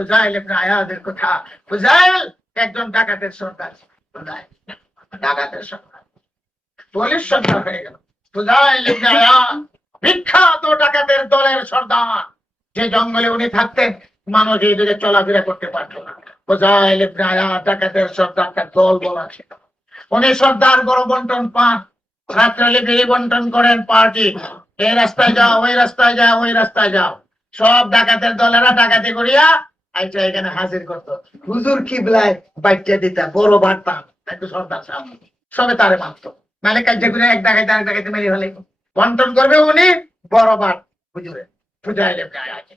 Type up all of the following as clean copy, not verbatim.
ফুজাইল ইবনে আয়াদের কথা। ফুজাইল একজন ডাকাতের সর্দার, ডাকাতের সর্দার, পুলিশ সর্দার হয়ে গেল। ফুজাইল ইবনে আয়াদ বিখ্যাত ডাকাতের দলের সর্দার, যে জঙ্গলে উনি থাকতেন মানুষ এই দিকে চলাফেরা করতে পারত না। ফুজাইল ইবনে আয়াদ ডাকাতের সর্দার, তার দল বলা ছিল। উনি সর্দার বড় বন্টন পান, রাত্রে বিড়ি বন্টন করেন পার্টি, এই রাস্তায় যাও, ওই রাস্তায় যাও, ওই রাস্তায় যাও। সব ডাকাতের দলেরা ডাকাতি করিয়া আইসা এখানে হাজির করতো। হুজুর কিবলায় বাইটে দিতা, বড় বাড়তাম একটু সর্দার সামনে, সবে তারে মানত। নালে কাজে করে এক ডাকাইতে আরেক ডাকাইতে মেরে ফেলে বন্টন করবে উনি, বড় বাট হুজুরে ফুজাইল ইবনে আয়াদ।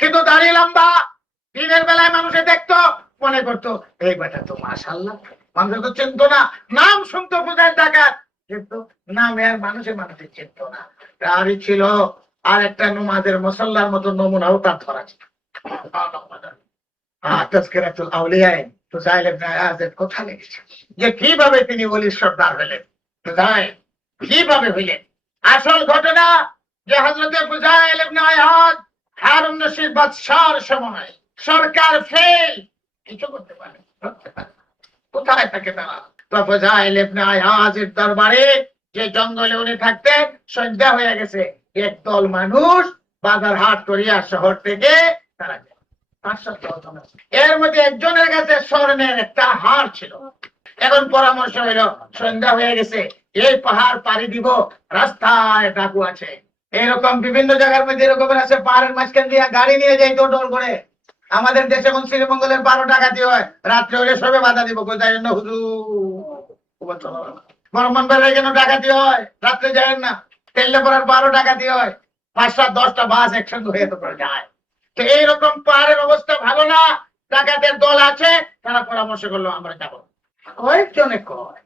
কিন্তু দাড়ি লম্বা, দিনের বেলায় মানুষে দেখতো, মনে করতো এই বেটা তো মাশাআল্লাহ। মানুষ তো চিনতো না, নাম শুনতো ফুজাইল ডাকাত, কিন্তু নামে আর মানুষের চিনতো না। তারই ছিল আর একটা নমাজের মুসাল্লার মতো নমুনাও তার ধরা ছিল। তাজকিরাতুল আউলিয়ায় ফুজাইল ইবনে আয়াদের কথা লিখেছে যে কিভাবে তিনি ওলির সর্দার হলেন, কিভাবে হইলেন। আসল ঘটনা যে হযরত ফুজাইল ইবনে আয়াদ হারুন রশিদ বাদশার সময় সরকার ফেল, কিছু করতে পারে কোথায় থাকে তারা। তো ফুজাইল ইবনে আয়াদের দরবারে যে জঙ্গলে উনি থাকতেন, সন্ধ্যা হয়ে গেছে, একদল মানুষ বাজার হাট করিয়া শহর থেকে তারা যায়। এর মধ্যে একজনের কাছে স্বর্ণের একটা হার ছিল। এখন পরামর্শ হইল সন্ধ্যা হয়ে গেছে, এই পাহাড় পাড়ি দিব, রাস্তায় ডাকু আছে। এরকম বিভিন্ন জায়গার মধ্যে এরকম আছে, পাহাড়ের মাঝখান দিয়ে গাড়ি নিয়ে যাইতো ডোর করে। আমাদের দেশে এখন শ্রীমঙ্গলের 12 ডাকাতি হয়, রাত্রে হইলে সবে বাধা দিব, কোথায় না হুজুর ব্রাহ্মণবাড়িয়ায় কেন ডাকাতি হয়, রাত্রে যায় না। তেল্লাপাড়ার 12 ডাকাতি হয়, 5-10টা বাস একসঙ্গে হয়ে তো যায়। তো এইরকম পাহাড়ের অবস্থা ভালো না, ডাকাতের দল আছে, তারা পরামর্শ করলো আমরা যাবো। কয়েকজনে কয়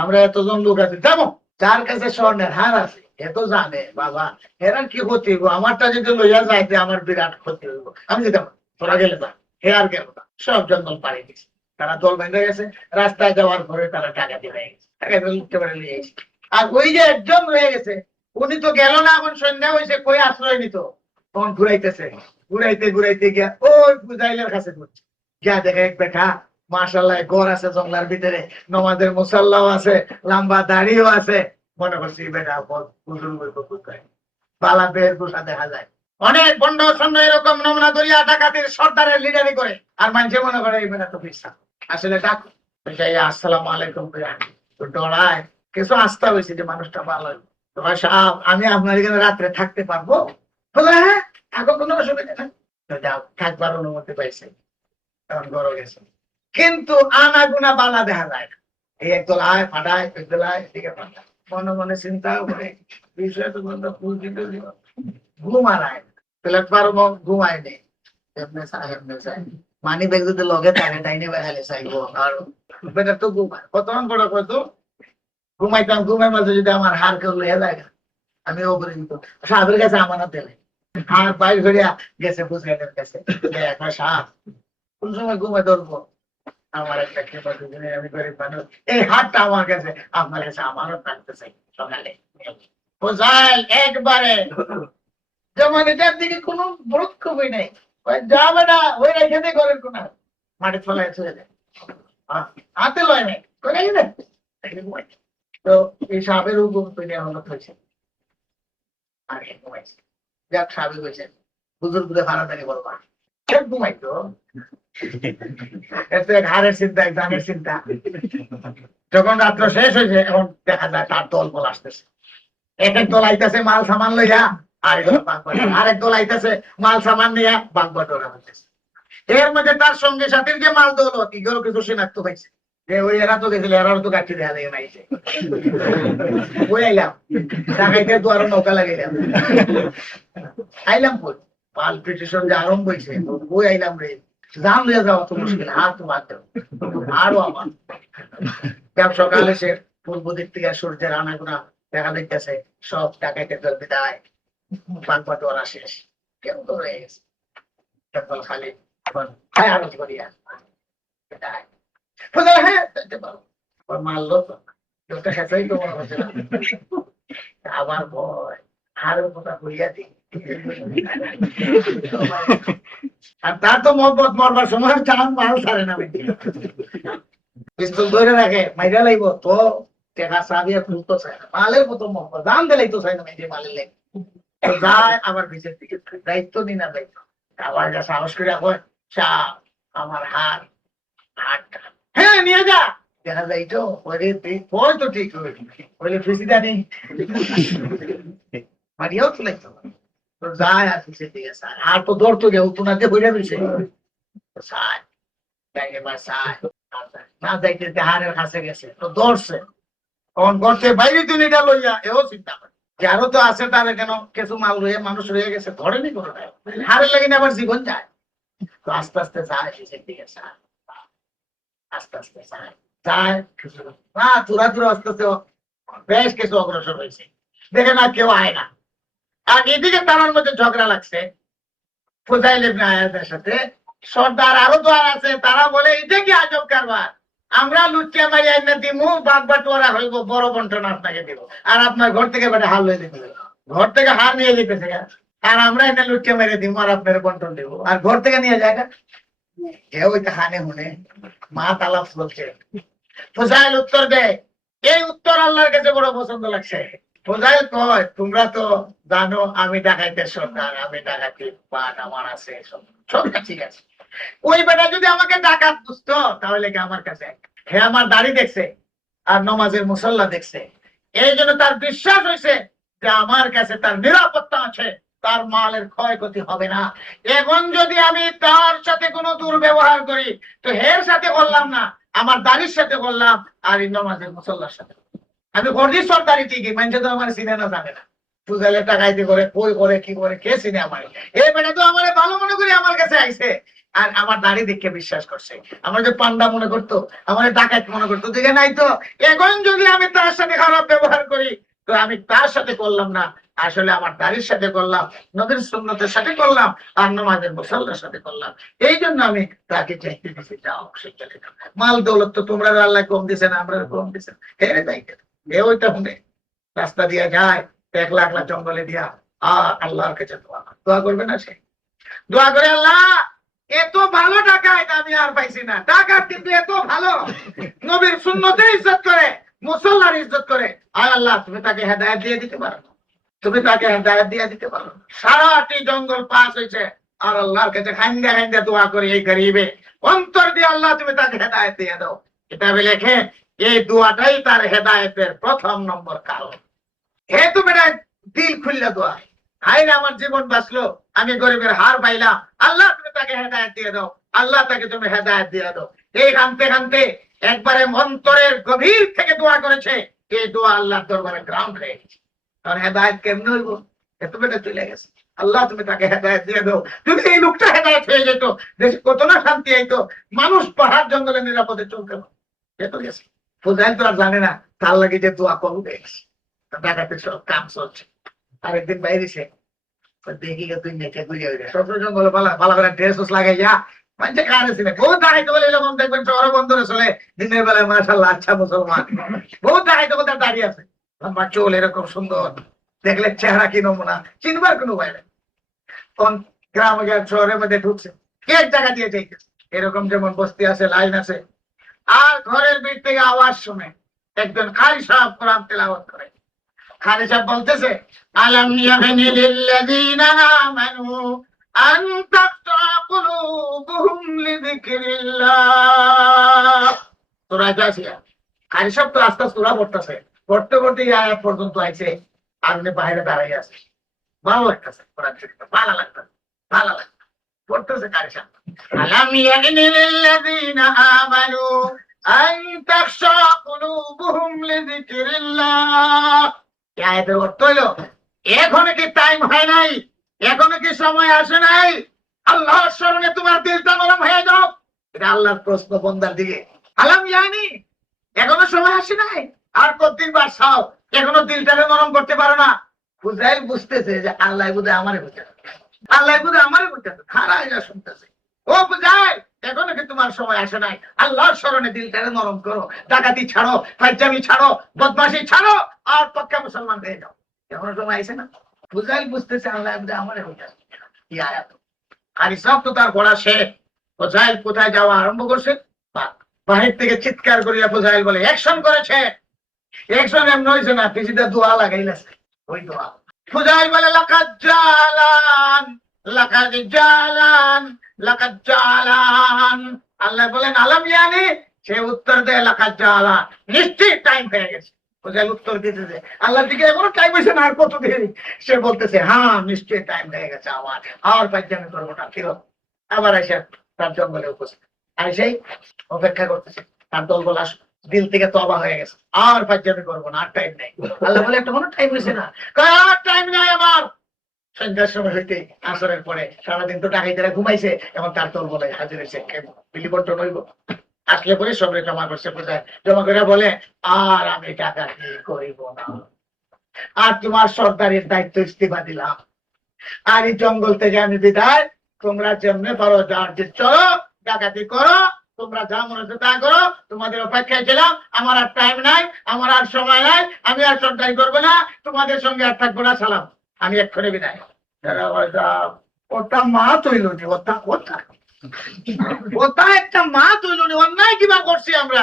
আমরা এতজন লোক আছে যাবো, যার কাছে স্বর্ণের হার আছে এত জানে বাবা, এরা কি ক্ষতি হইব, আমারটা যদি লইয়া যাইতে আমার বিরাট ক্ষতি হইব, আমি যেতাম তোরা গেলে যা, হে আর গেল না। সব জঙ্গল পাড়ি দিচ্ছে, তারা দল ভেঙে গেছে। রাস্তায় যাওয়ার পরে তারা ডাকাতি হয়ে গেছে, টাকা লুটতে পারে নিয়ে গেছে। আর ওই যে একজন রয়ে গেছে, উনি তো গেল না, এখন সন্ধ্যা হয়েছে, কই আশ্রয় নিত, তখন ঘুরাইতেছে, ঘুরাইতে ঘুরাইতে গিয়া ওই ফুজাইলের কাছে ঘুরছে, গিয়া দেখে এক বেটা মাশাআল্লাহ ঘর আছে জঙ্গলার ভিতরে, নমাজের মুসাল্লাও আছে, লম্বা দাড়িও আছে। মনে করছি বেটা বালা বের পোষা দেখা যায়। অনেক বন্ড ছন্দ এরকম নমুনা করিয়া ডাকাতির সর্দারের লিডারি করে, আর মানুষে মনে করে এই বেটা তো বিশ্বাস। আসলে ডাক আসসালামু আলাইকুম ডরায়, কিছু আস্থা হয়েছে যে মানুষটা ভালো। তোমার সাহেব আমি আপনার এখানে রাত্রে থাকতে পারবো? বলে হ্যাঁ থাকো, কোনো অসুবিধা নেই, যাও থাকবার অনুমতি পাইছে। তখন ঘরে গেছে, কিন্তু আনাগুনা বালা দেখা যায় না। এই একদল আয় ফাটায়, একদল আয় এদিকে ফাটায়, মনে মনে চিন্তা করে বিষয় তো ঘুমায় প্ল্যাটফর্ম ঘুমায় নেই। মানি ব্যাগ যদি লগে থাকে তাই নিয়ে বেড়ালে চাইবো, আর বেটার তো ঘুমায়। কতক্ষণ বড় কত ঘুমাইতাম, ঘুমের মাঝে যদি আমার হার কেউ লইয়া যায়, আমি ওপরে দিত সাহেবের কাছে আমানত দিলে, হার বাইর করিয়া গেছে বুঝগাইদের কাছে, এখন সাহেব কোন সময় ঘুমে ধরবো, আমার একটা কৃপা দুজনে, আমি গরিব মানুষ, এই হাতটা আমার কাছে, আপনার কাছে আমারও থাকতে চাই সকালে। ফুজাইল একবারে যেমন এটার দিকে কোনো ভ্রুক্ষেপই নেই, যাবে না ওই রেখে ঘরের কোন মাটি ফলায় চলে যায়, হাতে লয় নেই করে গেলে। তো এই সাপের উপর হলত হয়েছে, আর ঘুমাইছে। যাক সাবেক হয়েছে, হুজুর বুঝে ভাড়া থেকে বলবা ঘুমাইতো, হারের চিন্তা, গানের চিন্তা। যখন রাত্র শেষ হয়েছে, এখন দেখা যায় তার দল বল আসতেছে, এক এক দল আইতেছে মাল সামান লইয়া, আরেক দল আইতেছে মাল সামান নিয়ে বাঘ বাটোয়ারা হইতেছে। এর মধ্যে তার সঙ্গে সাথে যে মাল দৌলত এগুলো কিছু শনাক্ত হয়েছে, যে ওই এরা তো গেছিল, এরাও তো গাঠি দেওয়া লাগে নাইছে, ওই আইলাম ঢাকাইতে তো আরো নৌকা লাগাইলাম, আইলাম কই পাল পিটিশন যে আরম্ভ হয়েছে, ওই আইলাম রে, জাম লিয়ে যাওয়া তো মুশকিল, হাত তো বাদ দেব আরো আমার। সকালে সে পূর্ব দিক থেকে সূর্যের আনাগোনা দেখা দেখতেছে, সব ডাকাইতে বিদায়, বাঘ বাটোয়ারা শেষ, কেউ তো রয়ে গেছে খালি আরো করিয়া বিদায়। হ্যাঁ মারলো তো লোকটা খেঁচাই তো মনে হচ্ছে না, আবার ভয় হারের কথা হইয়া দিই আর তার তো মহব্বত মরবার সময় চান মাল ছাড়ে না, পিস্তল ধরে রাখে, মাইরা লাইব তো টেকা চাবিয়া খুলতো চায় না, মালের মতো মহব্বত, দাম দিলেই তো চাই না মেয়েদের মালের লেগে। তো যায় আবার ভিতর দিকে দায়িত্ব নি না দায়িত্ব, আবার যা সাহস করে কয় চা আমার হাত হাতটা, হ্যাঁ নিয়ে যা, দেখা যায় তো ওরে পরে তো ঠিক হইলে ফিসিটা নেই মারিয়াও তো লাগতো, তো যায় আর পিছিয়ে দিকে চায়, আর তো দৌড়তো গে উঠুনাতে বইরা রয়েছে চায় এবার চায় না যাইতে হারের কাছে গেছে তো দৌড়ছে, তখন গর্তে বাইরে তুই এটা লইয়া এও চিন্তা করে যে আরো তো আছে, তার কেন কিছু মাল রয়ে মানুষ রয়ে গেছে, ধরেনি কোনো হারের লাগে আবার জীবন যায়, তো আস্তে আস্তে যায় পিছের দিকে চায়, আস্তে আস্তে যায় যায় কিছু না, তুরা তুরা আস্তে আস্তে বেশ কিছু অগ্রসর হয়েছে, দেখে না কেউ আয় না, আর এদিকে তার মধ্যে ঝগড়া লাগছে ফুজাইল ইবনে আয়াদের সাথে, সর্দার আরো তো আর আছে, তারা বলে এটা কি আজব কারবার, আমরা লুচিয়া মারি আইনা দিমু, বাগ বাটোয়ারা হইব, বড় বন্টন আপনাকে দিব, আর আপনার ঘর থেকে বেটা হাল লয়ে দিতে, ঘর থেকে হার নিয়ে যেতেছে, আর আমরা এটা লুচিয়া মারি দিব আর আপনার বন্টন দিব, আর ঘর থেকে নিয়ে যায় কেউ ওইটা হানে হুনে মা তালাপ বলছে। ফুজাইল উত্তর দেয়, এই উত্তর আল্লাহর কাছে বড় পছন্দ লাগছে। ফুজাইল কয় তোমরা তো জানো আমি ডাকাইতের সর্দার, আমি ডাকাতি পাট আমার আছে, সব ঠিক আছে, ওই বেটা যদি আমাকে ডাকাত বুঝতো তাহলে কি আমার কাছে, হে আমার দাড়ি দেখছে আর নমাজের মুসল্লা দেখছে, এই জন্য তার বিশ্বাস হয়েছে যে আমার কাছে তার নিরাপত্তা আছে, তার মালের ক্ষয়ক্ষতি হবে না। এখন যদি আমি তার সাথে কোনো দুর্ব্যবহার করি তো হের সাথে করলাম না, আমার দাড়ির সাথে করলাম, আর এই নমাজের মুসল্লার সাথে আমি করছি সরকারি ঠিকই, মানুষ তো আমার চিনে না জানে না, ফুজাইলে টাকাইতে করে কই করে কি করে কে চিনে আমার, এই বেটা তো আমার ভালো মনে করি আমার কাছে আইছে, আর আমার দাড়ি দেখে বিশ্বাস করছে, আমার যে পান্ডা মনে করতো, আমার ডাকাত মনে করতো, দেখে নাই তো, এখন যদি আমি তার সাথে খারাপ ব্যবহার করি তো আমি তার সাথে করলাম না, আসলে আমার দাড়ির সাথে করলাম, নবীর সুন্নতের সাথে করলাম, আর নামাজের মুসল্লার সাথে করলাম, এই জন্য আমি তাকে চাইতে দিছি, যাও সেটা মাল দৌলত তো তোমরা আল্লাহ কম দিছে না, আমরা কম দিছে, হেরে যাইতে এ ওইটা শুনে রাস্তা দিয়া যায়, একলা একলা জঙ্গলে দিয়া আল্লাহর কাছে দোয়া করবে না, সে দোয়া করে আল্লাহ এত ভালো ডাকাত আমি আর পাইছি না, ডাকাত কিন্তু এত ভালো, নবীর সুন্নতের ইজ্জত করে, মুসল্লার ইজ্জত করে, আর আল্লাহ তুমি তাকে হেদায়েত দিয়ে দিতে পারো, তুমি তাকে হেদায়েত দিয়ে দিতে পারো। সারাটি জঙ্গল পাস হয়েছে, আর আল্লাহর কাছে খাইন্দা খাইন্দা দোয়া করে এই গরিবে অন্তর দিয়ে আল্লাহ তুমি তাকে হেদায়েত দিয়ে দাও, এটা লেখে এই দোয়াটাই তার হেদায়েতের প্রথম নম্বর কারণ। হে তুমি দিল খুললে দোয়া, হাই আমার জীবন বাঁচলো, আমি গরিবের হার পাইলাম, আল্লাহ তুমি তাকে হেদায়েত দিয়ে দাও, আল্লাহ তাকে তুমি হেদায়েত দিয়ে দাও, এই কানতে কানতে একবারে অন্তরের গভীর থেকে দোয়া করেছে, এই দোয়া আল্লাহর দরবারে গ্রাউন্ড হয়ে গেছে, কারণ হেদায়েত কেমনে হইব, এত বেটা চলে গেছে, আল্লাহ তুমি তাকে হেদায়েত দিয়ে দাও, যদি এই লোকটা হেদায়েত হয়ে যেত দেশে কত না শান্তি আইতো, মানুষ পাহাড় জঙ্গলে নিরাপদে চলতে এত গেছে। ফুজাইল তো আর জানে না তার লাগে যে দোয়া করবে, ডাকাতে সব কাম চলছে, আরেকদিন বাইরেছে দেখি তুই নেচে ঘুরিয়ে সবসময় জঙ্গলে ভালো করে ড্রেস লাগাই যা মানুষের কারে ছিল, বহুত ডাকাইতে বলে এরকম দেখবেন শহর বন্দরে চলে, দিনের বেলায় মাশাআল্লাহ আচ্ছা মুসলমান, বহুত ডাকাইতে বলতে দাঁড়িয়ে আছে, লম্বা চুল এরকম সুন্দর, দেখলে চেহারা কি নমুনা, চিনবার কোনো উপায় নেই, তখন গ্রামে শহরের মধ্যে ঢুকছে, কে এক জায়গা দিয়ে যাইতেছে, এরকম যেমন বস্তি আছে লাইন আছে, আর ঘরের ভিড় থেকে আওয়াজ শুনে একজন কারি সাহেব কোরআন তেলাওয়াত করে, কারি সাহেব বলতেছে আলাম ইয়াহনি লিল্লাযীনা আমানু আন তাকতা কুলুবুহুম লিযিকরিল্লাহ। সূরা জাসিয়া। কারি সাহেব তো আস্তে সূরা পড়তেছে, পড়তে পড়তে এই আয়াত পর্যন্ত আইছে, আর উনি বাইরে দাঁড়াই আছে, ভালো লাগতেছে কোরআন শরীফটা, ভালো লাগতেছে, ভালো লাগতেছে পড়তেছে কারি সাহেব, আলাম ইয়াহনি লিল্লাযীনা আমানু আন তাকশা কুলুবুহুম লিযিকরিল্লাহ। এই আয়াতের অর্থ হলো এখনো কি টাইম হয় নাই, এখনো কি সময় আসে নাই, আল্লাহর স্মরণে তোমার দিলটা নরম হয়ে যাও, এটা আল্লাহর প্রশ্ন বন্দার দিকে, আলাম ইয়ানি এখনো সময় আসে নাই, আর কতদিন বাসাও এখনো দিলটাকে নরম করতে পারো না। ফুজাইল বুঝতেছে যে আল্লাহ বোধহয় আমারে বুঝতেছে, আল্লাহ বোধহয় আমারে বুঝতেছে, খারাপ এরা শুনতেছে, ও ফুজাইল এখনো কি তোমার সময় আসে নাই, আল্লাহর স্মরণে দিলটাকে নরম করো, ডাকাতি ছাড়ো, ফাইজামি ছাড়ো, বদমাশি ছাড়ো, আর পক্কা মুসলমান হয়ে যাও, এখনো সময় আসে না। ফুজাইল বুঝতেছে আল্লাহ আমার কি আয়াত। আর সব তো তার পড়া শেষ। ফুজাইল কোথায় যাওয়া আরম্ভ করছে, বাহির থেকে চিৎকার করিয়া ফুজাইল বলে অ্যাকশন করেছে। অ্যাকশন এমন হয়েছে না, পিছিয়ে দোয়া লাগাইলেছে, ওই দোয়া। ফুজাইল বলে লাকাদ জালান, লাকাদ জালান, লাকাদ জালান। আল্লাহ বলেন আলাম ইয়ানি, সে উত্তর দেয় লাকাদ জালান, নিশ্চয়ই টাইম হয়ে গেছে। ফুজাইল উত্তর দিতেছে আল্লাহ দিকে এখনো টাইম হয়েছে না, আর কত দেরি। সে বলতেছে হ্যাঁ নিশ্চয়ই টাইম হয়ে গেছে, আমার আর পাইজামি করবো না, ফিরত। আবার এসে তার জঙ্গলে উপস্থিত, আর সেই অপেক্ষা করতেছে তার দলবল আসবে। দিল থেকে তবা হয়ে গেছে, আর পাইজামি করবো না, আর টাইম নেই। আল্লাহ বলে একটা কোনো টাইম হয়েছে না, আর টাইম নাই আমার। সন্ধ্যার সময় হইতে আসরের পরে সারাদিন তো ডাকাইতেরা ঘুমাইছে, এবং তার দল বলে হাজির হয়েছে, বিলিবন্টন হইব। আসলে পরে সবরে জমা করছে, বোঝায় জমা করে বলে আর আমি ডাকাতি করিব না, আর তোমার সর্দারের দায়িত্ব ইস্তিফা দিলাম, আর এই জঙ্গল থেকে আমি বিদায়। তোমরা যেমনি পারো যার যে চলো ডাকাতি করো, তোমরা যা মনে হচ্ছে তা করো, তোমাদের অপেক্ষায় ছিলাম, আমার আর টাইম নাই, আমার আর সময় নাই, আমি আর সর্দারি করবো না, তোমাদের সঙ্গে আর থাকবো না, সালাম, আমি এক্ষুনি বিদায়। ওটা মা তৈল নি, ওটা ওটা ওটা একটা মা তৈল নি, অন্যায় কিবা করছি আমরা,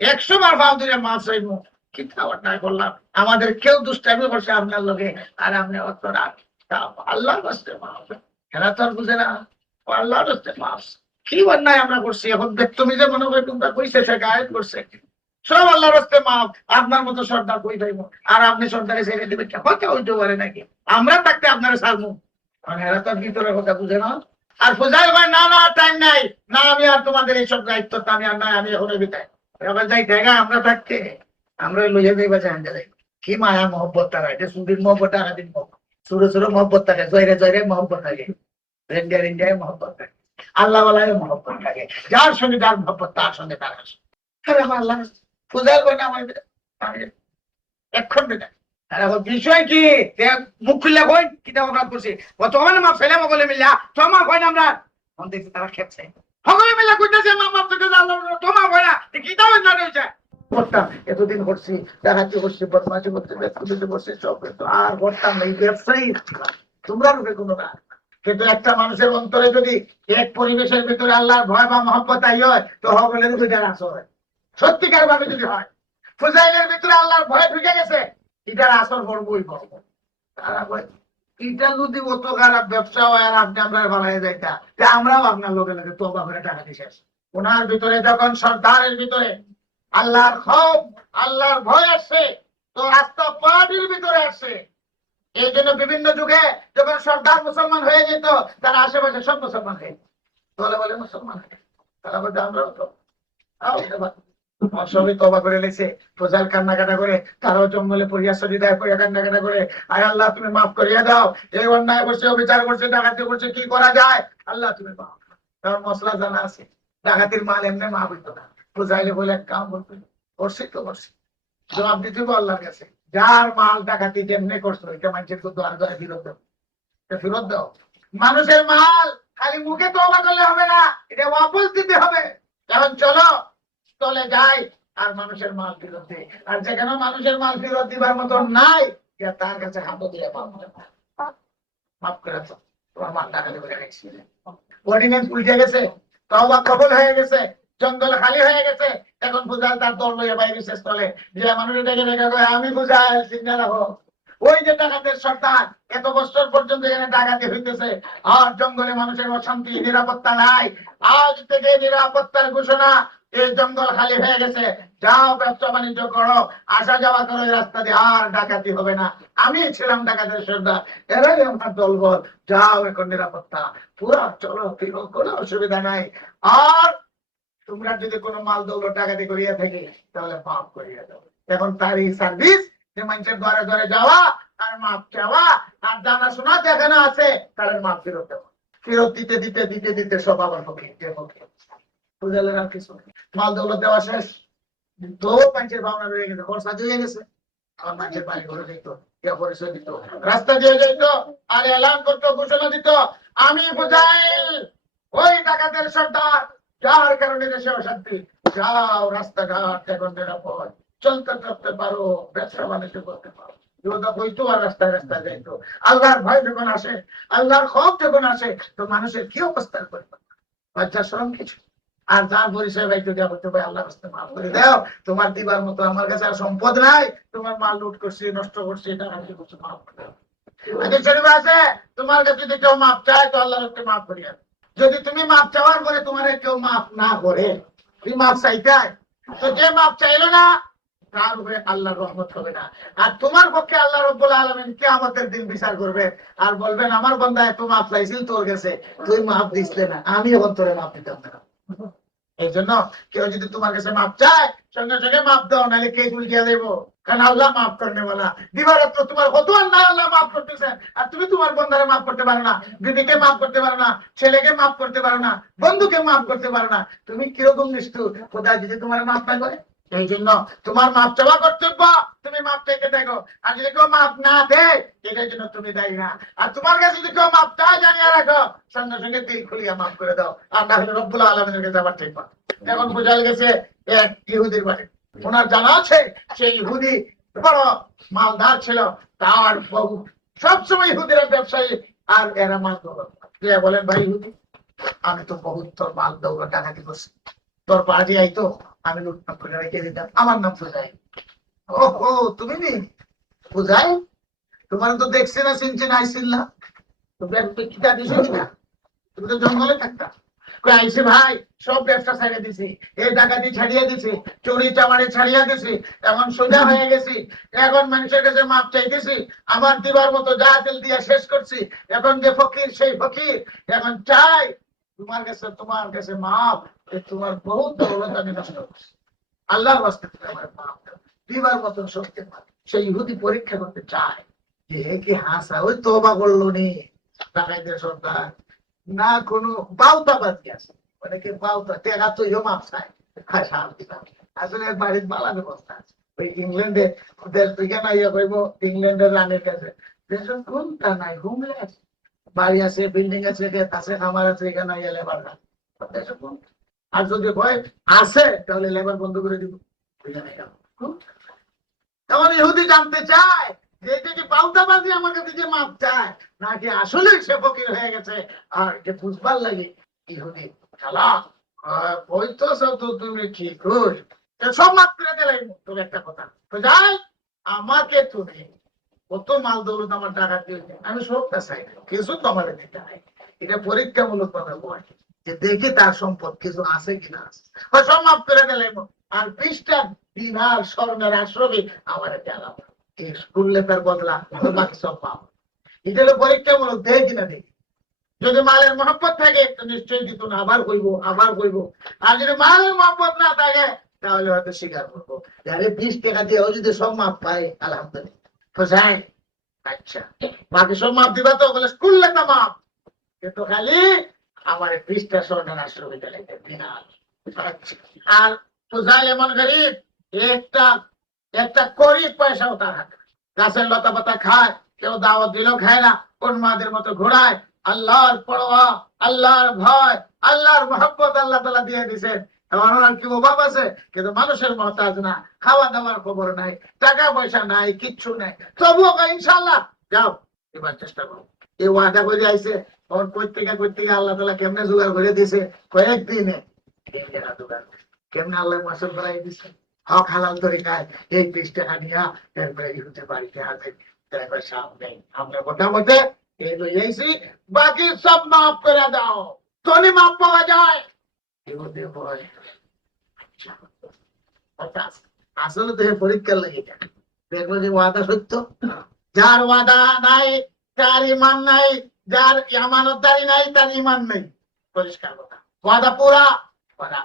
100 বার ভাব ধরে মা চাইব, কি অন্যায় করলাম, আমাদের কেউ দুষ্টামি করছে আপনার লোকে, আর আপনি অত রাগ, আল্লাহর রাস্তে মাফ। এরা তো আর বুঝে না, আল্লাহর রাস্তে মাফ, কি অন্যায় আমরা করছি। এখন তুমি যে মনে করি তোমরা কইছে সে গায়েব করছে, সব আল্লাহর রাস্তে মাফ। আপনার মতো সর্দার কই পাইব, আর আপনি সর্দারে ছেড়ে দিবেন, কথা হইতে পারে নাকি, আমরা থাকতে আপনারা ছাড়বো। এরা তো ভিতরের কথা বুঝে না। আর ফুজাইল ভাই না না টাইম নাই, না আমি আর তোমাদের এইসব দায়িত্ব আমি আর নাই, আমি এখন বিদায়। এবার যাই দেখা আমরা থাকতে, আমরা লইয়া যাইবা জানতে যাই। কি মায়া মহব্বত তারা, এটা সুদীর মহব্বত, আর দিন ছোট ছোট মহব্বত থাকে, জয়রে জয়রে মহব্বত থাকে, রেন্ডিয়া রেন্ডিয়ায় মহব্বত থাকে, আল্লাহ ওয়ালায় মহব্বত থাকে, যার সঙ্গে যার মহব্বত তার সঙ্গে তার আসে। আল্লাহ ফুজাইল ভাই না আমার এক্ষণ বিদায়। বিষয় কি মুখ খুললে কই কিতাব অপরাধ করছি, কতক্ষণ মা ফেলে মগলে মিলিয়া তোমা কই না, আমরা মন দেখছি তারা খেপছে, সকলে মিলে কইতেছে মা মাপ থেকে তোমা কই না, কিতাব না রয়েছে করতাম, এতদিন করছি, ডাকাতি করছি, বদমাশি করছি, ব্যক্তি করছি, সব তো আর করতাম না, এই ব্যবসায়ী তোমরা রূপে কোনো না। কিন্তু একটা মানুষের অন্তরে যদি এক পরিবেশের ভিতরে আল্লাহর ভয় বা মহব্বত আই হয়, তো সকলের ভিতরে আসর হয়, সত্যিকার ভাবে যদি হয়। ফুজাইলের ভিতরে আল্লাহর ভয় ঢুকে গেছে, এটার আসর করবোই করবো। এটা যদি অত খারাপ ব্যবসা হয় আর আপনি আমরা বানাই যাইতা, আমরাও আপনার লোকে লোকে তোবা করে টাকা দিয়ে শেষ। ওনার ভিতরে যখন সর্দারের ভিতরে আল্লাহর খৌফ, আল্লাহর ভয় আসছে, তো রাস্তা পার্টির ভিতরে আসছে। এই জন্য বিভিন্ন যুগে যখন সর্দার মুসলমান হয়ে যেত, তারা আশেপাশে সব মুসলমান হয়ে বলে বলে মুসলমান হয়ে, তারা বলতে আমরাও তো সবই তবা করে লেছে। ফুজাইল কান্নাকাটা করে, তারাও জঙ্গলে পড়িয়া সজিদায় পড়িয়া কান্নাকাটা করে, আয় আল্লাহ তুমি মাফ করিয়া দাও, এই অন্যায় করছে, অবিচার করছে, ডাকাতি করছে, কি করা যায়, আল্লাহ তুমি মাফ। তার মশলা জানা আছে, ডাকাতির মাল এমনি মাফ হইতো না। ফুজাইলে বলে এক কাম করতে করছি তো করছি, জবাব দিতে আল্লাহর কাছে, যার মাল ডাকাতি যেমনি করছো এটা মানুষের দ্বারা দ্বারা ফেরত দাও, ফেরত দাও। মানুষের মাল খালি মুখে তওবা করলে হবে না, এটা ওয়াপস দিতে হবে। এখন চলো চলে যাই আর মানুষের মাল ফেরত দেয়, আর যেখানে মানুষের মাল ফেরত দিবার মতো নাই, তার কাছে হাত দিয়ে মাফ করে তোমার মাল ডাকাতি করে গেছে, অর্ডিন্যান্স উল্টে গেছে, তওবা কবুল হয়ে গেছে, জঙ্গল খালি হয়ে গেছে। এখন ফুজাইল তার দল লইয়া বাইরে শেষ তলে, যে মানুষের ডেকে ডেকে কয় আমি ফুজাইল, চিন্তা রাখো ওই যে ডাকাতের সর্দার, এত বছর পর্যন্ত এখানে ডাকাতি হইতেছে, আর জঙ্গলে মানুষের অশান্তি, নিরাপত্তা নাই, আজ থেকে নিরাপত্তার ঘোষণা, এই জঙ্গল খালি হয়ে গেছে, যাও ব্যবসা বাণিজ্য করো, আসা যাওয়া করো এই রাস্তা দিয়ে, আর ডাকাতি হবে না। আমি ছিলাম ডাকাতের সর্দার, এরাই আমার দলবল, যাও এখন নিরাপত্তা, পুরো চলো ফিরো, কোনো অসুবিধা নাই। আর তোমরা যদি কোনো মাল দৌলত ডাকাতি করিয়া থাকি, তাহলে মাফ করিয়া দাও। এখন তার এই সার্ভিস, যে মানুষের ঘরে ঘরে যাওয়া আর মাপ চাওয়া, আর জানাশোনা যেখানে আছে তাদের মাপ ফেরত দেওয়া, ফেরত দিতে দিতে দিতে দিতে সব আবার মাল দৌলত দেওয়া শেষ, তো মানুষের ভাবনা রয়ে গেছে, খরচা দিয়ে গেছে, আর মানুষের বাড়ি ঘরে যেত, পরিচয় দিত, রাস্তা দিয়ে যেত, আর এলান করতো, ঘোষণা দিত, আমি ফুজাইল ওই ডাকাতের সর্দার, যার কারণে দেশে অশান্তি, যাও রাস্তাঘাট এখন নিরাপদ, চলতে চলতে পারো, ব্যবসা বাণিজ্য করতে পারো, হইতো আর রাস্তায় রাস্তায় যাইতো। আল্লাহর ভয় যখন আসে, আল্লাহর খৌফ যখন আসে, তো মানুষের কি অবস্থা করে, লজ্জা শরম কিছু। আর যার পরিচয় ভাই যদি বলতে ভাই আল্লাহর রাস্তায় মাফ করে দাও, তোমার দিবার মতো আমার কাছে আর সম্পদ নাই, তোমার মাল লুট করছি, নষ্ট করছি, এটা আমি কিছু মাফ করে দাও। আগে শরীফ আছে, তোমার কাছে যদি কেউ মাপ চায় তো আল্লাহর রাস্তায় মাফ করিয়া। যদি তুমি মাপ চাওয়ার পরে তোমার কেউ মাফ না করে, তুমি মাপ চাইতাই, তো যে মাপ চাইলো না তার উপরে আল্লাহর রহমত হবে না। আর তোমার পক্ষে আল্লাহ রাব্বুল আলামিন কিয়ামতের দিন বিচার করবে আর বলবেন আমার বান্দা এত মাপ চাইছিল তোর কাছে, তুই মাপ দিসলে না, আমি এখন তোরে মাপ দিতাম না। এই জন্য কেউ যদি তোমার কাছে মাপ চায়, সঙ্গে সঙ্গে মাপ দাও, নাহলে কে উল্টিয়া দেবো। কারণ আল্লাহ মাফ করনে বলা, দিবারাত্র তোমার কত আল্লাহ আল্লাহ মাফ করতেছেন, আর তুমি তোমার বন্ধারে মাফ করতে পারো না, দিদিকে মাফ করতে পারো না, ছেলেকে মাফ করতে পারো না, বন্ধুকে মাফ করতে পারো না, তুমি কিরকম নিষ্ঠুর, খোদা যদি তোমার মাফ না করে। এই জন্য তোমার মাপ চাওয়া কর্তব্য, তুমি মাপ চাইতে দেখো। আর যদি কেউ মাপ না দেয়, এটার জন্য তুমি দায়ী না। আর তোমার কাছে যদি কেউ মাপ চায়, জানিয়ে রাখো, সঙ্গে সঙ্গে দিল খুলিয়া মাফ করে দাও। আর না হলে রব্বুল আলামিনের কাছে আবার ঠিক পাও। এখন বোঝা গেছে এক ইহুদির বাড়ি, ওনার জানা আছে সেই ইহুদি বড় মালদার ছিল, তার বহু সবসময় ইহুদিরা ব্যবসায়ী, আর এরা মাল দৌড় বলেন ভাই ইহুদি, আমি তো বহুত তোর মাল দৌড়া ডাকাতি করছি, তোর পাড়ি আইতো আমি লুটপাট করে রেখে দিতাম, আমার নাম ফুজাই। ও তুমি নি ফুজাই, তোমার তো দেখছি না, চিনছি না, আইসিল না, কিতা দিছো কিনা, তুমি তো জঙ্গলে থাকতা। আইসি ভাই, সব ব্যবসা ছাড়িয়ে দিছি, এই ডাকাতি ছাড়িয়ে দিছি, চুরি চামারি ছাড়িয়ে দিছি, এখন সোজা হয়ে গেছি, এখন মানুষের কাছে মাপ চাইতেছি, আমার দিবার মতো যা তেল দিয়ে শেষ করছি, এখন যে ফকির সেই ফকির, এখন চাই তোমার কাছে মাপ, তোমার বহুত দৌলত আমি নষ্ট করছি, আল্লাহর রাস্তায় তুমি আমার মাপ দাও, দিবার মতন শক্তি পাই। সেই ইহুদি পরীক্ষা করতে চায় যে হে কি হাসা, ওই তওবা করলো নি ডাকাইদের সর্দার, না কোনো বাউতাবাজি আছে, অনেকে বাউতা টেকা তো ইও মাপ চায়, আসলে বাড়ির বালা ব্যবস্থা আছে। ওই ইংল্যান্ডে ওদের ওইখানে ইয়ে করব, ইংল্যান্ডের রানের কাছে দেশের কোনটা নাই, হুমলে আছে, বাড়ি আছে, বিল্ডিং আছে, আছে, খামার আছে, এখানে ইয়ে লেবার না। আর যদি ভয় আছে তাহলে লেবার বন্ধ করে দিব। তখন ইহুদি জানতে চায় যে এটা কি পাল্টাবাজি আমার কাছে যে মাপ চায়, নাকি আসলে সে ফকির হয়ে গেছে। আর এটা বুঝবার লাগে ইহুদি খেলা বই তো সব তো তুমি ঠিক সব মাপ করে দিলাই। তোর একটা কথা যাই, আমাকে তুমি কত মাল দৌলত আমার টাকা দিয়ে, আমি সবটা চাই, কিছু তো আমার দিতে হয়। এটা পরীক্ষামূলক ভাবে বয় যে দেখি তার সম্পদ কিছু আছে কিনা আছে, সব মাপ করে দিলাই। আর 20টা দিনার স্বর্ণের আশ্রমে আমার গেলাম, স্কুল লেখার বদলা বাকি সব পাবো। এটা হলো পরীক্ষামূলক, দেয় কিনা দেখি। যদি মালের মহব্বত থাকে তো নিশ্চয়ই দিত না, আবার কইবো আবার কইবো। আর যদি মালের মহব্বত না থাকে তাহলে হয়তো স্বীকার করবো। 20 টাকা দিয়ে যদি সব মাপ পাই আলহামদুলিল্লাহ, আচ্ছা বাকি সব মাপ দিবা তো বলে স্কুল লেখা মাপ, কিন্তু খালি আমার 20টা স্বর্ণের আশ্রমে আর পূজায় এমন গরিব, একটা করিব পয়সাও তার হাতে, গাছের লতা পাতা খায়, কেউ দাওয়াত দিলেও খায় না, কোন মাদের মতো ঘোরায়। আল্লাহর পরোয়া, আল্লাহর ভয়, আল্লাহর মহব্বত আল্লাহ তাআলা দিয়ে দিয়েছেন। আমার কি অভাব আছে, কিন্তু মানুষের মহতাজ না, খাওয়া দাওয়ার খবর নাই, টাকা পয়সা নাই, কিচ্ছু নাই, তবুও ইনশাআল্লাহ যাও এবার চেষ্টা করো। এই ওয়াদা করে আইছে, ওর কই থেকে আল্লাহ তাআলা কেমনে জোগাড় করে দিয়েছে, কয়েকদিনে কেমনে আল্লাহ মাসুল বাড়াই দিচ্ছে, হক হালাল তরিকায় এই 20 টাকা নিয়ে এরপরে ইহুদি বাড়িতে আসে, তারপরে সাপ নেই, আমরা মোটামুটি এই লইয়াছি, বাকি সব মাফ করে দাও, তনি মাপ পাওয়া যায়। ইহুদি বলে আসলে তো পরীক্ষার লাগে, দেখবো যে ওয়াদা সত্য। যার ওয়াদা নাই তার ইমান নাই, যার আমানতদারি নাই তার ইমান নেই, পরিষ্কার কথা। ওয়াদা পুরা ওয়াদা।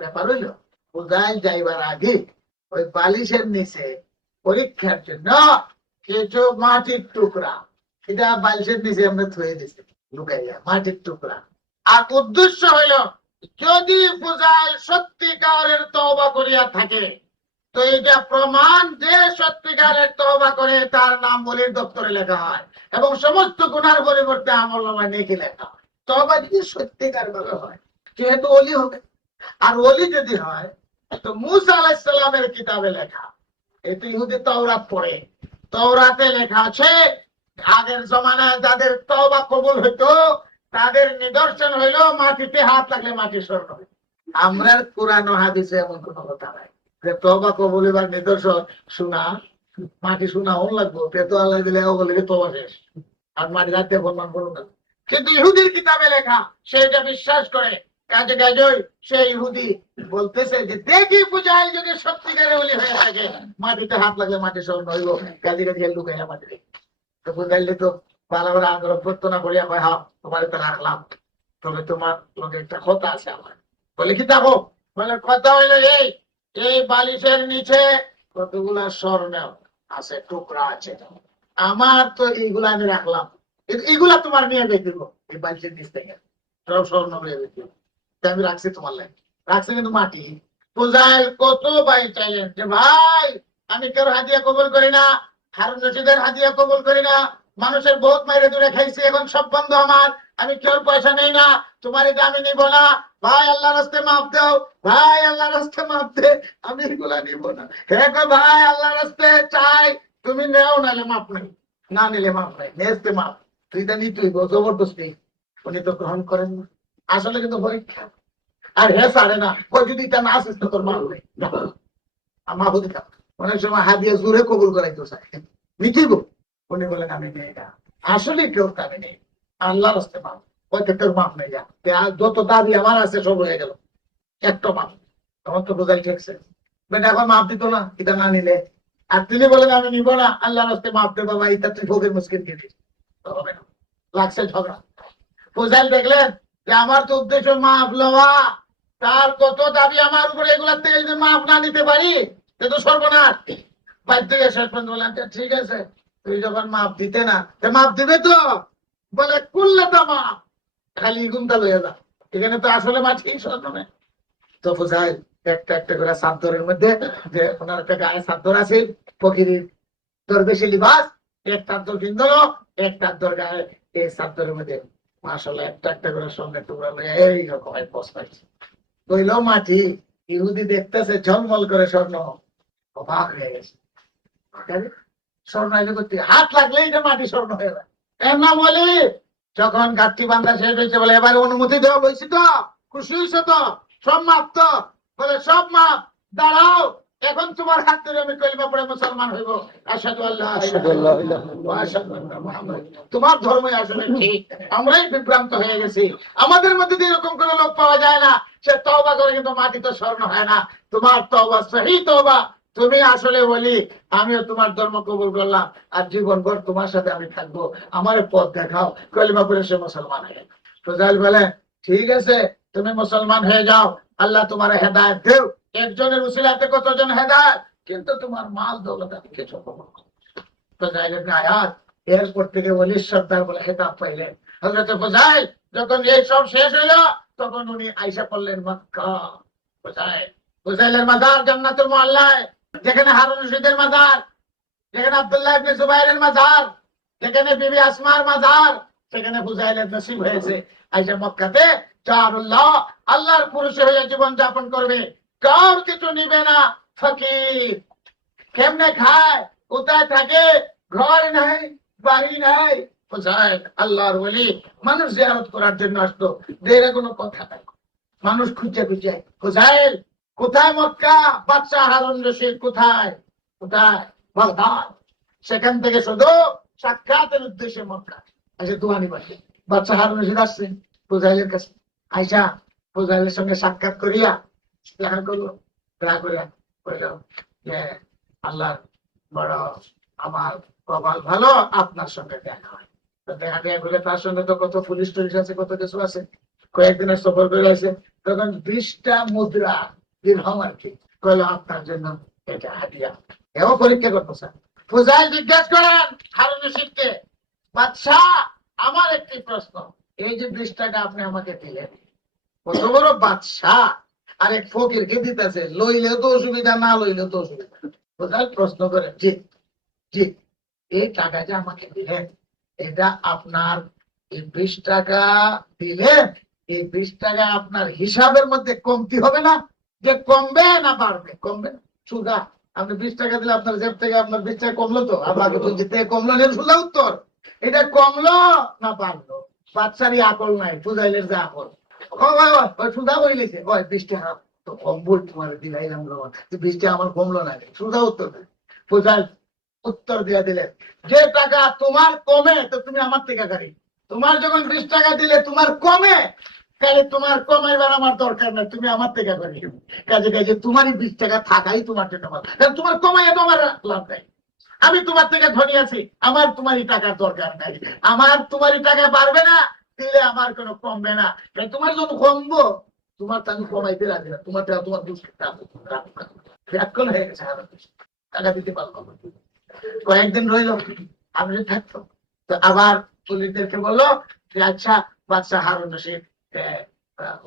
ব্যাপার হইল পূজায় যাইবার আগে ওই বালিশের নিচে পরীক্ষার জন্য কিছু মাটির টুকরা, এটা বালিশের নিচে আমরা থুয়ে দিছি লুকাইয়া, মাটির টুকরা। আর উদ্দেশ্য হইল যদি পূজায় সত্যিকারের তওবা করিয়া থাকে তো এটা প্রমাণ যে সত্যিকারের তওবা করে তার নাম ওলির দপ্তরে লেখা হয়, এবং সমস্ত গুনার পরিবর্তে আমলনামায় নেকি লেখা হয়। তওবা যদি সত্যিকার ভাবে হয়, যেহেতু ওলি হবে, আর ওলি যদি হয় তো মুসা আলাইহিস সালামের কিতাবে লেখা, এই তো ইহুদি তাওরাত পড়ে, তাওরাতে লেখা আছে আগের জমানায় যাদের তওবা কবুল হইতো তাদের নিদর্শন হইলো মাটিতে হাত লাগলে মাটি স্বর্ণ হইতো। আমরা কোরআন ও হাদিসে এমন কোনো কথা নাই যে তওবা কবুল এবার নিদর্শন শোনা মাটি শোনা হন লাগবো পেতো আল্লাহ দিলে বলে তওবা শেষ আর মাটি রাখতে বললাম বলুন না। কিন্তু ইহুদির কিতাবে লেখা সেটা বিশ্বাস করে কাজে কাজই সেই ইহুদি বলতেছে যে দেখি পূজায় যদি সত্যিকারে বলি হয়ে থাকে মাটিতে হাত লাগলে মাটি স্বর্ণ হইব কাজে কাজে লুকাইয়া মাটি তো বুঝাইলে তো ভালো করে আগ্রহ করতো না বলিয়া কয় হ্যাঁ তোমার তো রাখলাম তবে তোমার লোকের একটা কথা আছে আমার বলে কি দেখো বলে কথা হইলো এই এই বালিশের নিচে কতগুলা স্বর্ণ আছে টুকরা আছে আমার তো এইগুলা আমি রাখলাম এগুলা তোমার নিয়ে বেঁধব এই বালিশের নিচ থেকে সব স্বর্ণ হয়ে বেঁধব আমি রাখছি তোমার লাগে রাখছি কিন্তু মাটি পূজায় কত ভাই চাইলেন যে ভাই আমি কেউ হাদিয়া কবুল করি না হারুন রশিদের হাদিয়া কবুল করি না মানুষের বহুত মাইরে দূরে খাইছি এখন সব বন্ধ আমার আমি কেউ পয়সা নেই না তোমার এটা আমি নিব না ভাই আল্লাহ রাস্তে মাপ দাও ভাই আল্লাহ রাস্তে মাপ দে আমি এগুলা নিব না হ্যাঁ ভাই আল্লাহ রাস্তে চাই তুমি নেও নালে মাপ নেই না নিলে মাপ নাই নেস্তে মাপ তুই তা নিতুই জবরদস্তি উনি তো গ্রহণ করেন না আসলে কিন্তু পরীক্ষা আর হ্যাঁ সারে না ওই যদি এটা না আসিস তো তোর মা হবে মা বুঝি খাও অনেক সময় হাদিয়া জোরে কবুল করাইতো চাই নিতিব উনি বলেন আমি নেই না আসলে কেউ আমি নেই আল্লাহ রাস্তে মাপ ওই তোর মাপ নেই যা যত দাবি আমার আছে সব হয়ে গেল একটা মাপ তখন তো বোঝাই ঠেকছে এখন মাপ দিত না এটা না নিলে আর তিনি বলেন আমি নিব না আল্লাহ রাস্তে মাপ দে বাবা এটা তুই ভোগের মুশকিল কে দিস হবে না লাগছে ঝগড়া ফোজাইল দেখলেন যে আমার তো উদ্দেশ্য মাপ লওয়া তার কত দাবি আমার উপরে এগুলার থেকে যদি মাপ না নিতে পারি সে তো সর্বনাশ বাধ্য হয়ে শেষ পর্যন্ত বললেন ঠিক আছে তুই যখন মাপ দিতে না মাপ দিবে তো বলে করলে তো মাপ খালি গুমটা লইয়া যা এখানে তো আসলে মাটি স্বর্ণ নেই তো ফোজাইল একটা একটা করে সাদ্দরের মধ্যে যে ওনার একটা গায়ে সাদ্দর আছে ফকিরির দরবেশি লিবাস এক চাদর কিনল এক চাদর গায়ে এই চাদরের মধ্যে মাশাআল্লাহ একটা একটা করে সঙ্গে টুকরা লইয়া এইরকম বসবাইছে কইল মাটি ইহুদি দেখতেছে ঝলমল করে স্বর্ণ অবাক হয়ে গেছে স্বর্ণ এলে করতে হাত লাগলেই যে মাটি স্বর্ণ হয়ে যায় এর নাম বলি যখন গাঠটি বান্ধা শেষ হয়েছে বলে এবার অনুমতি দেওয়া হয়েছি তো খুশি হয়েছে তো সব মাপ তো বলে সব মাপ দাঁড়াও এখন তোমার হাত ধরে আমি কলিমা পড়ে মুসলমান হইব আশহাদু আল্লাহ ওয়া আশহাদু আন্না মুহাম্মাদ তোমার ধর্মই আসলে ঠিক আমরাই বিভ্রান্ত হয়ে গেছি আমাদের মধ্যে এরকম কোনো লোক পাওয়া যায় না সে তওবা করে কিন্তু মাটি তো স্বর্ণ হয় না তোমার তওবা সহি তওবা তুমি আসলে বলি আমিও তোমার ধর্ম কবুল করলাম আর জীবনভর তোমার সাথে আমি থাকবো আমার পথ দেখাও কলিমা পড়ে সে মুসলমান হয়ে গেল ফজল বলে ঠিক আছে তুমি মুসলমান হয়ে যাও আল্লাহ তোমার হেদায়েত দেও একজনের উসিলাতে কতজন হেদায়েত কিন্তু তোমার মাল দৌলত আমি কিছু পাবো ফজলের আয়াত এরপর থেকে ওলি সর্দার বলে খেতাব পাইলেন হযরত ফজল যখন এই সব শেষ হলো তখন উনি আয়েশা পড়লেন মক্কা ফজলের মাজার জান্নাতুল মুআল্লায় যেখানে হারুন রশিদের মাজার যেখানে আব্দুল্লাহ ইবনে জুবাইরের মাজার যেখানে বিবি আসমার মাজার সেখানে ফজলের নসিব হয়েছে আয়েশা মক্কাতে চারুল্লাহ আল্লাহর পুরুষ হয়ে জীবন যাপন করবে কার কিছু নিবে না ফকির কেমনে খায় কোথায় থাকে ঘর নাই বাড়ি নাই কোথায় আল্লাহর ওলি মানুষ জিয়ারত করার জন্য আসতো দেরে কোনো কথা নাই মানুষ খুঁজে খুঁজে কোথায় কোথায় মক্কা বাদশা হারুন রশিদ কোথায় কোথায় বাগদাদ সেখান থেকে শুধু সাক্ষাতের উদ্দেশ্যে মক্কা আচ্ছা দুয়ানি বাসে বাদশা হারুন রশিদ আসছেন ফজলের কাছে আয়েশা ফজলের সঙ্গে সাক্ষাৎ করিয়া দেখা করলো দেখা করিয়া কইল যে আল্লাহ বড় আমার কপাল ভালো আপনার সঙ্গে দেখা হয় তো দেখা দেখা করলে তার সঙ্গে তো কত পুলিশ টুলিশ আছে কত কিছু আছে কয়েকদিনের সফর করে আছে তখন 20টা মুদ্রা দিরহাম আর কি কইল আপনার জন্য এটা হাদিয়া এও পরীক্ষা করতো স্যার ফজল জিজ্ঞাসা করেন হারুন রশিদকে বাদশা আমার একটি প্রশ্ন এই যে 20 টাকা আপনি আমাকে দিলেন কত বড় বাদশা আর এক ফকিরকে দিতেছে লইলেও তো অসুবিধা না লইলেও তো অসুবিধা ফজল প্রশ্ন করেন জি জি এই টাকা যে আমাকে দিলেন এটা আপনার এই 20 টাকা দিলেন এই 20 টাকা আপনার হিসাবের মধ্যে কমতি হবে না যে কমবে না বাড়বে কমবে সুদা আপনি 20 টাকা দিলে আপনার জেব থেকে আপনার 20 টাকা কমলো তো? আপনাকে বলছি তে কমলো, এর সোজা উত্তর। এটা কমলো না বাড়লো? বাচ্চারই আকল নাই, ফুজাইলের যে আকল। সুদা বইলেছে 20 টাকা তো কম বল, তোমার দিলাইলাম, 20 টাকা আমার কমলো না, সোজা উত্তর। ফুজাইল উত্তর দিয়ে দিলেন, যে টাকা তোমার কমে তো তুমি আমার থেকে গাড়ি, তোমার যখন 20 টাকা দিলে তোমার কমে, তাহলে তোমার কমাইবার আমার দরকার নাই, তুমি আমার থেকে গাড়ি। কাজে কাজে তোমারই 20 টাকা থাকাই তোমার জন্য ভালো, কারণ তোমার কমাই তো আমার লাভ নাই। আমি তোমার থেকে ধনী আছি, আমার তোমারই টাকার দরকার নাই, আমার তোমারই টাকা বাড়বে না, দিলে আমার কোনো কমবে না। তোমার যখন কমবো, তোমার তো আমি কমাইতে রাখি না, তোমার তোমার ব্যাকল হয়ে গেছে, টাকা দিতে পারবো। কয়েকদিন রইল, আমি থাকতো তো আবার পুলিশদেরকে বললো যে আচ্ছা বাদশাহ হারুন রশিদ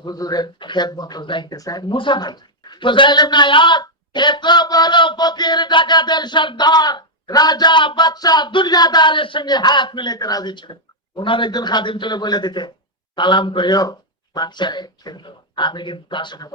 হুজুরের খেদমত যাইতে চায়, মুসাফার তো যাইলেন না। এত বড় ফকির ডাকাতের সর্দার রাজা বাদশাহ দুনিয়াদারের সঙ্গে হাত মিলাইতে রাজি ছিলেন। ওনার একজন খাদিম চলে বলে দিতে, সালাম করিও বাদশাহে, কিন্তু আমি কিন্তু তার সঙ্গে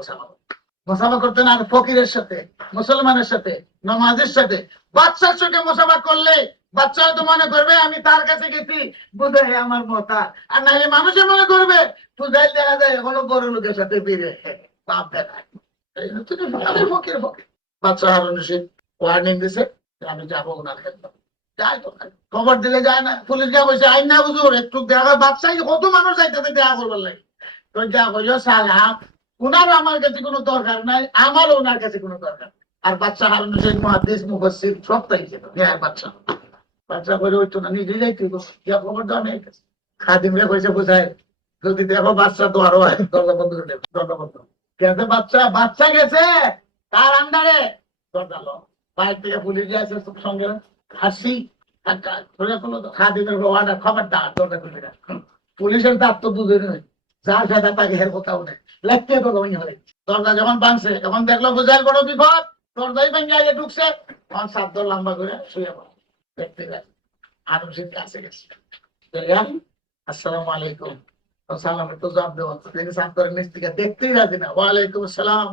মুসাফা করতেন। আর ফকিরের সাথে, মুসলমানের সাথে, নমাজের সাথে, বাচ্চার সঙ্গে মুসাফা করলে বাচ্চা তো মনে করবে আমি তার কাছে গেছি, বুঝে আমার মতা। আর না মানুষে মনে করবে পূজায় দেখা যায় এখনো বড় লোকের সাথে বেরিয়ে বাপ দেখা। ফকির ফকির বাচ্চা হারুন রশিদ ওয়ার্নিং দিছে, আমি যাবো ওনার ক্ষেত্রে। যাই তো খবর দিলে যায় না, পুলিশ যা বলছে আইন না বুঝুর একটু দেখা, বাচ্চা কত মানুষ যাইতে দেখা করবার লাগে। তো যা বললো সালাম, ওনারও আমার কাছে কোনো দরকার নাই, আমারও ওনার কাছে কোনো দরকার। আর বাচ্চা হারুন রশিদ মুহাদ্দিস মুফাসসির সব তাই ছিল, বাচ্চা বাচ্চা করে হইতো না, নিজে যাইতে খবর দেওয়া নেই। খাদিমরা কইছে বোঝায়, যদি দেখো বাচ্চা তো আরো দরজা বন্ধ করে দেবে, দরজা বন্ধ গেছে, বাচ্চা বাচ্চা গেছে তার আন্ডারে, দরজা লো। বাইরে থেকে পুলিশ আছে সঙ্গে হাসি, খাদিমের খবরদার দরজা খুলে দেয়। পুলিশের তার তো বুঝে নেই, যার সাথে তাকে হের কোথাও নেই, লেখতে তো হয়। দরজা যখন ভাঙছে তখন দেখলো বুঝাইল বড় বিপদ, দরজাই ভেঙে আগে ঢুকছে, তখন সাত দর লম্বা করে শুয়ে পড়ে। দেখতে গেছে হারুন রশিদ কাছে গেছে, আসসালামু আলাইকুম, সালাম একটু জবাব দেওয়া, সাত্তরের নিচ থেকে দেখতেই রাজি না, ওয়ালাইকুম আসসালাম।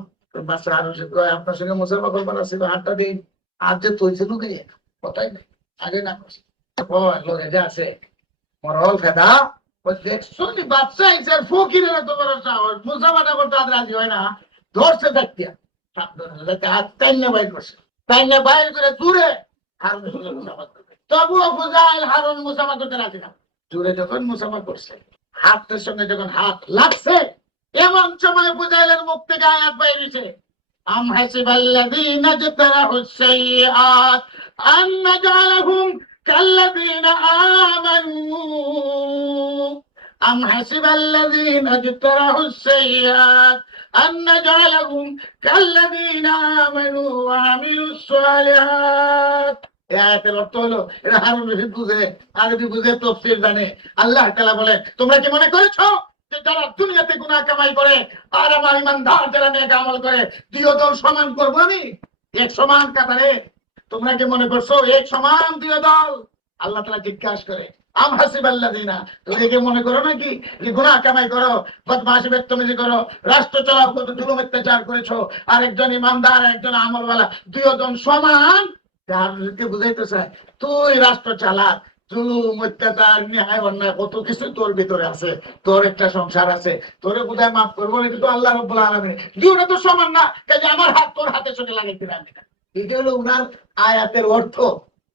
বাচ্চা হারুন রশিদ আপনার সঙ্গে মুসলমান করবার ছিল, হাতটা দিন। আর যে তৈছে ঢুকে কথাই নেই, আগে না লোকে যে আছে মরল ফেদা, দেখছো নি বাচ্চা হিসেবে ফকিরের এত বড় সাহস, মুসাফাটা করতে আর রাজি হয় না, ধরছে দেখতে হাত টাইনে বাইর করছে, টাইনে বাইর করে দূরে হারুন রশিদের মুসাফা করবে। তবুও বুঝাইল হারুন মুসাফা করতে রাজি না। দূরে যখন মুসাফা করছে, হাতের সঙ্গে যখন হাত লাগছে, এমন সময় বুঝাইলের মুখ থেকে আয়াত বাইরেছে, আম হাসিবাল্লাযীনা ইজতারাহুস সাইয়্যাত আন নাজআলাহুম কাল্লাযীনা আমানু আম হাসিবাল্লাযীনা ইজতারাহুস সাইয়্যাত আন নাজআলাহুম কাল্লাযীনা আমানু ওয়া আমিলুস সালিহাত। আয়াতের অর্থ হলো, এরা হারুন রশিদ বুঝে, আরবি বুঝে, তাফসীর জানে। আল্লাহ তাআলা বলেন, তোমরা কি মনে করেছো যে যারা দুনিয়াতে গুনাহ কামাই করে আর আমার ঈমানদার যারা নেক আমল করে দুই দল সমান করব আমি? এক সমান কাতারে তোমরা কি মনে করছো এক সমান দুই দল? আল্লাহ তাআলা জিজ্ঞাসা করে, আম হাসিবাল্লাযীনা, তুমি কি মনে করো নাকি যে গুনাহ কামাই করো, বদমাশি বদতমিজি করো, রাষ্ট্র চালাও, কত জুলুম অত্যাচার করেছো, আর একজন ঈমানদার একজন আমলওয়ালা দুই জন সমান? তারকে বুঝাইতে চায় তুই রাষ্ট্র চালা, জুলুম অত্যাচার ন্যায় অন্যায় কত কিছু তোর ভিতরে আছে, তোর একটা সংসার আছে, তোরে বোধহয় মাফ করবো না, কিন্তু আল্লাহ রাব্বুল আলামিন দুইটা তো সমান না, কাজে আমার হাত তোর হাতের সঙ্গে লাগাইতে রাখবি না। এটা হলো উনার আয়াতের অর্থ,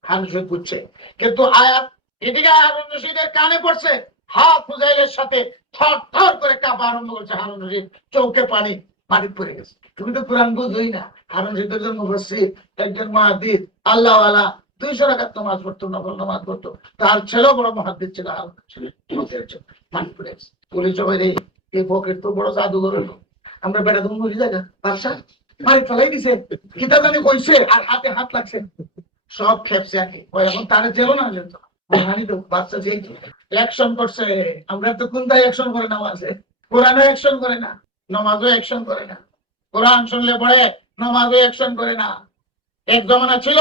হারুন রশিদ বুঝছে। কিন্তু আয়াত এদিকে হারুন রশিদের কানে পড়ছে, হাত ফুজাইলের সাথে থর থর করে কাঁপা আরম্ভ করছে। হারুন রশিদ চৌকে পানি মাটি পড়ে গেছে। তুমি তো কোরআন বুঝোই না। হারুন রশিদ একজন মুফাসসির, একজন মুহাদ্দিস, আল্লাহওয়ালা, 200 রাকাত নামাজ পড়তো, নফল নামাজ পড়তো। তার ছেলেও বড় মুহাদ্দিস ছিল। পানি পড়ে গেছে। পুলিশ সবাই এই ফকির তো বড় জাদুঘর হলো, আমরা বেড়া তুমি বুঝি জায়গা বাদশা মারি ফেলাই দিছে, কিতা জানি কইছে, আর হাতে হাত লাগছে, সব খেপছে আগে। এখন তারা জেলো না যেত বাচ্চা যে অ্যাকশন করছে। আমরা তো কোনটাই অ্যাকশন করে না, আছে কোরআনও অ্যাকশন করে না, নমাজও অ্যাকশন করে না। কোরআন শুনলে পরে নমাজও অ্যাকশন করে না। এক জমানা ছিল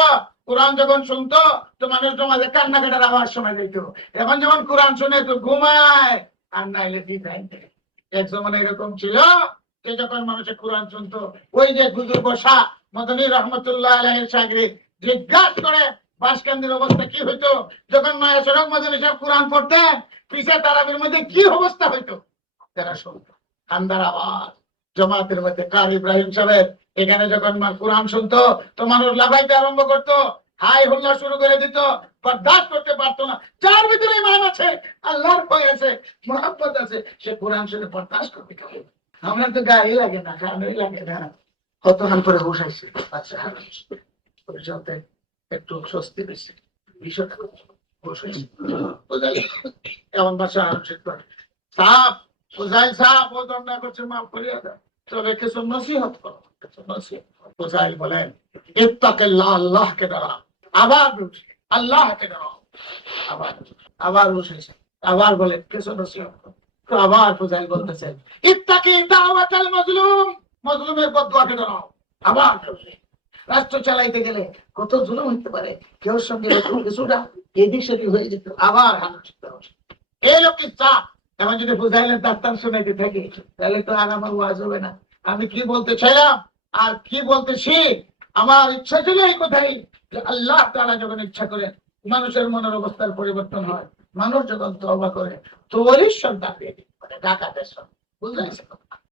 কোরআন যখন শুনতো তো মানুষ নমাজে কান্নাকাটার আওয়াজ শোনা যেত। এখন যখন কোরআন শুনে তো ঘুমায়, আর নাইলে দিদায়। এক জমানা এরকম ছিল যে যখন মানুষের কোরআন শুনতো, ওই যে হুজুর বসা মদনী রহমতুল্লাহ আলাইহির শাগরিদ জিজ্ঞাসা করে বাসকান্দির অবস্থা কি হইতো যখন মায়া সড়ক মদনী সাহেব কোরআন পড়তেন, পিছে তারাবির মধ্যে কি অবস্থা হইতো যারা শুনতো। কান্দার আওয়াজ জমাতের মধ্যে কার ইব্রাহিম সাহেব এখানে যখন কোরআন শুনতো তো মানুষ লাফাইতে আরম্ভ করতো, হাই হুল্লা শুরু করে দিত, বরদাস্ত করতে পারতো না। যার ভিতরে ইমান আছে, আল্লাহর ভয় আছে, মুহাব্বত আছে, সে কোরআন শুনে বরদাস্ত করতে পারে। আমরা তো গায়ে লাগে না, গায়ে লাগে না, কত হান করে হুশ আসছে। আচ্ছা পরিচয়তে একটু স্বস্তি বেশি বিষয়টা হুশ হয়েছে। এমন ভাষা আলোচনা করে সাপ উজাইল সাপ ও দণ্ডা করছে, মাফ করিয়া দাও, তবে কিছু নসিহত করো, কিছু নসিহত। উজাইল বলেন ইত্তাকিল্লাহ, আল্লাহকে ডরাও। আবার আল্লাহকে ডরাও। আবার আবার বসেছে, আবার বলেন কিছু নসিহত করো। তো আবার উজাইল বলতেছেন ইত্তাকি দাওয়াতাল মাজলুম, মাজলুমের বদদুয়াকে ডরাও। আবার রাষ্ট্র চালাইতে গেলে কত জুলুম হতে পারে, কেউ সঙ্গে কিছুটা এদিক সেদিক হয়ে যেত, আবার আলোচিত হবে। এই লোকের চাপ। এখন যদি বুঝাইলেন ডাক্তার শোনাইতে থাকি তাহলে তো আর আমার ওয়াজ হবে না। আমি কি বলতে চাইলাম আর কি বলতেছি, আমার ইচ্ছা ছিল এই কথাই যে আল্লাহ তাআলা যখন ইচ্ছা করেন মানুষের মনের অবস্থার পরিবর্তন হয়, মানুষ যখন তওবা করে তো ঈশ্বর ডাকিয়ে দিন, মানে ডাকাতের সব বুঝলেন।